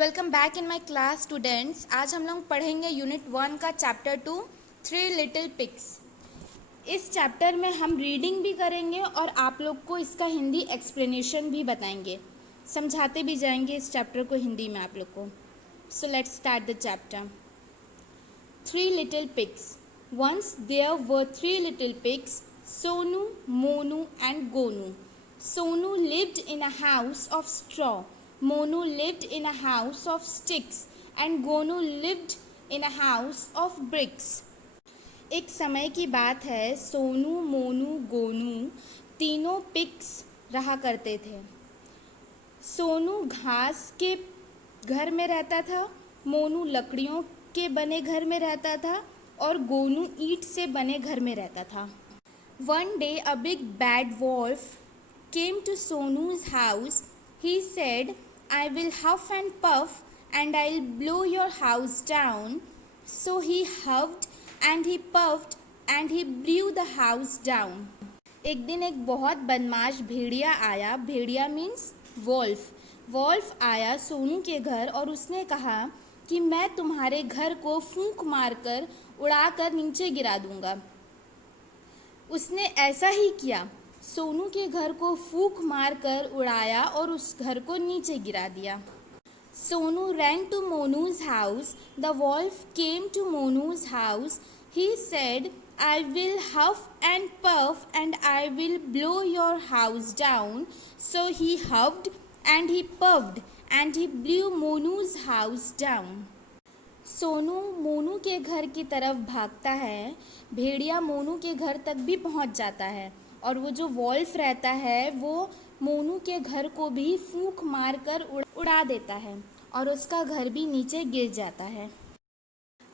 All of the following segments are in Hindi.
Welcome back in my class students. आज हम लोग पढ़ेंगे यूनिट 1 का चैप्टर 2 थ्री लिटिल पिग्स। इस चैप्टर में हम रीडिंग भी करेंगे और आप लोग को इसका हिंदी एक्सप्लेनेशन भी बताएंगे, समझाते भी जाएंगे इस चैप्टर को हिंदी में आप लोग को। So let's start the chapter. Three little pigs. Once there were three little pigs, Sonu, Monu and Gonu. Sonu lived in a house of straw. Monu lived in a house of sticks and Gonu lived in a house of bricks. एक समय की बात है, सोनू, मोनू, गोनू तीनों पिग्स रहा करते थे। सोनू घास के घर में रहता था, मोनू लकड़ियों के बने घर में रहता था और गोनू ईंट से बने घर में रहता था। One day a big bad wolf came to Sonu's house. He said, I will huff and puff and I'll blow your house down. So he huffed and he puffed and he blew the house down. एक दिन एक बहुत बदमाश भेड़िया आया। भेड़िया मीन्स वॉल्फ। वॉल्फ आया सोनू के घर और उसने कहा कि मैं तुम्हारे घर को फूंक मारकर उड़ाकर नीचे गिरा दूंगा। उसने ऐसा ही किया। सोनू के घर को फूंक मारकर उड़ाया और उस घर को नीचे गिरा दिया। Sonu ran to Monu's house. The wolf came to Monu's house. He said, I will huff and puff and I will blow your house down. So he huffed and he puffed and he blew Monu's house down. Sonu Monu के घर की तरफ भागता है। भेड़िया मोनू के घर तक भी पहुंच जाता है और वो जो वॉल्फ रहता है वो मोनू के घर को भी फूंक मारकर उड़ा देता है और उसका घर भी नीचे गिर जाता है।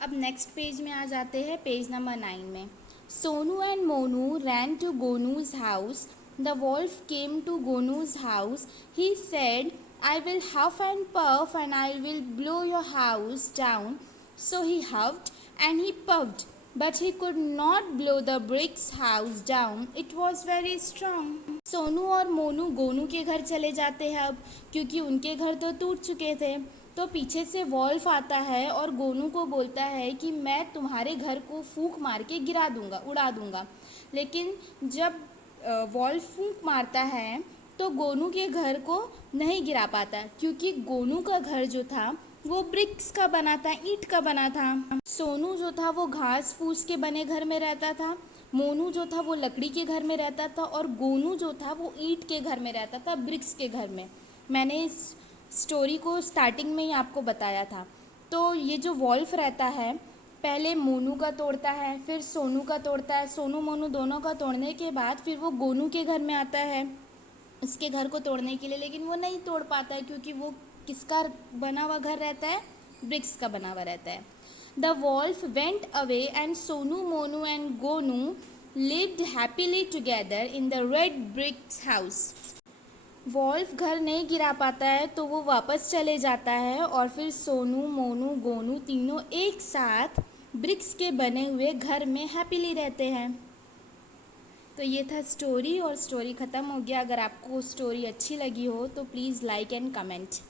अब नेक्स्ट पेज में आ जाते हैं, पेज नंबर 9 में। Sonu and Monu ran to Gonu's house. The wolf came to Gonu's house. He said, I will huff and puff and I will blow your house down. So he huffed and he puffed, but he could not blow the bricks house down. It was very strong. Sonu और मोनू गोनू के घर चले जाते हैं अब, क्योंकि उनके घर तो टूट चुके थे। तो पीछे से वॉल्फ आता है और गोनू को बोलता है कि मैं तुम्हारे घर को फूंक मार के गिरा दूंगा, उड़ा दूंगा। लेकिन जब वॉल्फ फूंक मारता है तो गोनू के घर को नहीं गिरा पाता, क्योंकि गोनू का घर जो था वो ब्रिक्स का बना था, ईंट का बना था। सोनू जो था वो घास फूस के बने घर में रहता था, मोनू जो था वो लकड़ी के घर में रहता था और गोनू जो था वो ईंट के घर में रहता था, ब्रिक्स के घर में। मैंने इस स्टोरी को स्टार्टिंग में ही आपको बताया था। तो ये जो वॉल्फ रहता है, पहले मोनू का तोड़ता है, फिर सोनू का तोड़ता है। सोनू मोनू दोनों का तोड़ने के बाद फिर वो गोनू के घर में आता है उसके घर को तोड़ने के लिए, लेकिन वो नहीं तोड़ पाता है क्योंकि वो किसका बना हुआ घर रहता है, ब्रिक्स का बना हुआ रहता है। The wolf went away and Sonu, Monu and Gonu lived happily together in the red bricks house. Wolf घर नहीं गिरा पाता है तो वो वापस चले जाता है और फिर सोनू, मोनू, गोनू तीनों एक साथ ब्रिक्स के बने हुए घर में हैप्पीली रहते हैं। तो ये था स्टोरी और स्टोरी ख़त्म हो गया। अगर आपको स्टोरी अच्छी लगी हो तो प्लीज़ लाइक एंड कमेंट।